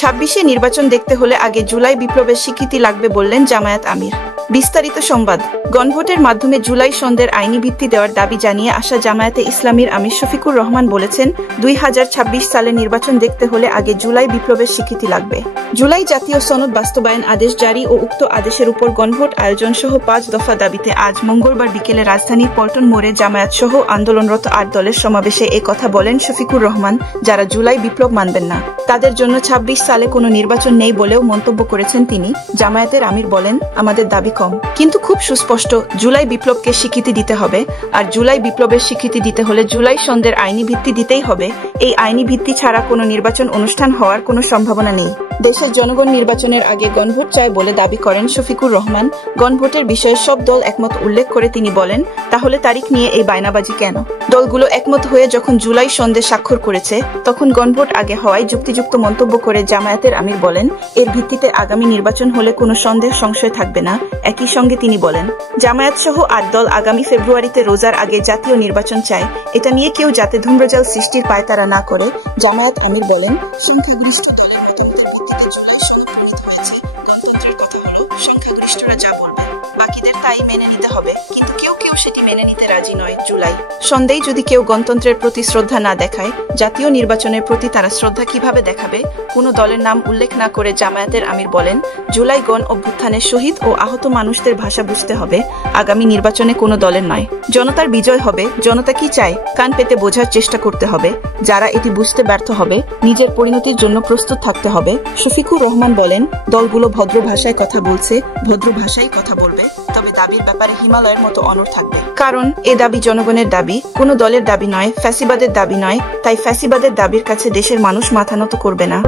26-এ নির্বাচন দেখতে হলে আগে জুলাই বিপ্লবের স্বীকৃতি লাগবে বললেন জামায়াত আমির। বিস্তারিত সংবাদ। গণভোটের মাধ্যমে জুলাই সন্ধির আইনি ভিত্তি দেওয়ার দাবি জানিয়ে আসা জামায়াতে ইসলামীর আমির শফিকুর রহমান বলেছেন, 2026 সালে নির্বাচন দেখতে হলে আগে জুলাই বিপ্লবের স্বীকৃতি লাগবে। জুলাই জাতীয় সনদ বাস্তবায়ন আদেশ জারি ও উক্ত আদেশের উপর গণভোট আয়োজন সহ 5 দফা দাবিতে আজ মঙ্গলবার বিকেলে রাজধানীর পল্টন মোড়ে জামায়াত সহ আন্দোলনরত 8 দলের সমাবেশে এ কথা বলেন শফিকুর রহমান। যারা জুলাই বিপ্লব মানবেন না তাদের জন্য 26 সালে কোনো নির্বাচন নেই বলেও মন্তব্য করেছেন তিনি। জামায়াতের আমির বলেন, আমাদের দাবি কম কিন্তু খুব সুস্পষ্ট, জুলাই বিপ্লবকে স্বীকৃতি দিতে হবে। আর জুলাই বিপ্লবের স্বীকৃতি দিতে হলে জুলাই সন্ধির আইনি ভিত্তি দিতেই হবে। এই আইনি ভিত্তি ছাড়া কোনো নির্বাচন অনুষ্ঠান হওয়ার কোনো সম্ভাবনা নেই। দেশের জনগণ নির্বাচনের আগে গণভোট চায় বলে দাবি করেন শফিকুর রহমান। গণভোটের বিষয়ে সব দল একমত উল্লেখ করে তিনি বলেন, তাহলে তারিখ নিয়ে এই বায়নাবাজি কেন? দলগুলো একমত হয়ে যখন জুলাই সন্ধে স্বাক্ষর করেছে তখন গণভোট আগে হওয়ায় যুক্তিযুক্ত মন্তব্য করে জামায়াতের আমির বলেন, এর ভিত্তিতে আগামী নির্বাচন হলে কোনো সন্দেহ সংশয় থাকবে না। একই সঙ্গে তিনি বলেন, জামায়াত সহ 8 দল আগামী ফেব্রুয়ারিতে রোজার আগে জাতীয় নির্বাচন চায়। এটা নিয়ে কেউ যাতে ধূম্রজাল সৃষ্টির পায়তারা না করে। জামায়াত আমির বলেন, সংখ্যাগরিষ্ঠরা যা বলবে বাকিদের তাই মেনে নিতে হবে, কিন্তু কেউ কেউ সেটি মেনে নিতে রাজি নয়। জুলাই সন্ধ্যায় যদি কেউ গণতন্ত্রের প্রতি শ্রদ্ধা না দেখায়, জাতীয় নির্বাচনের প্রতি তারা শ্রদ্ধা কিভাবে দেখাবে? কোনো দলের নাম উল্লেখ না করে জামায়াতের আমির বলেন, জুলাই গণ অভ্যুত্থানের শহীদ ও আহত মানুষদের ভাষা বুঝতে হবে। আগামী নির্বাচনে কোনো দলের নয়, জনতার বিজয় হবে। জনতা কি চায় কান পেতে বোঝার চেষ্টা করতে হবে। যারা এটি বুঝতে ব্যর্থ হবে নিজের পরিণতির জন্য প্রস্তুত থাকতে হবে। শফিকুর রহমান বলেন, দলগুলো ভদ্র ভাষায় কথা বলছে, ভদ্র ভাষায় কথা বলবে, তবে দাবির ব্যাপারে হিমালয়ের মতো অনড় থাকবে। কারণ এ দাবি জনগণের দাবি, কোনো দলের দাবি নয়, ফ্যাসিবাদের দাবি নয়। তাই ফ্যাসিবাদের দাবির কাছে দেশের মানুষ মাথা নত করবে না।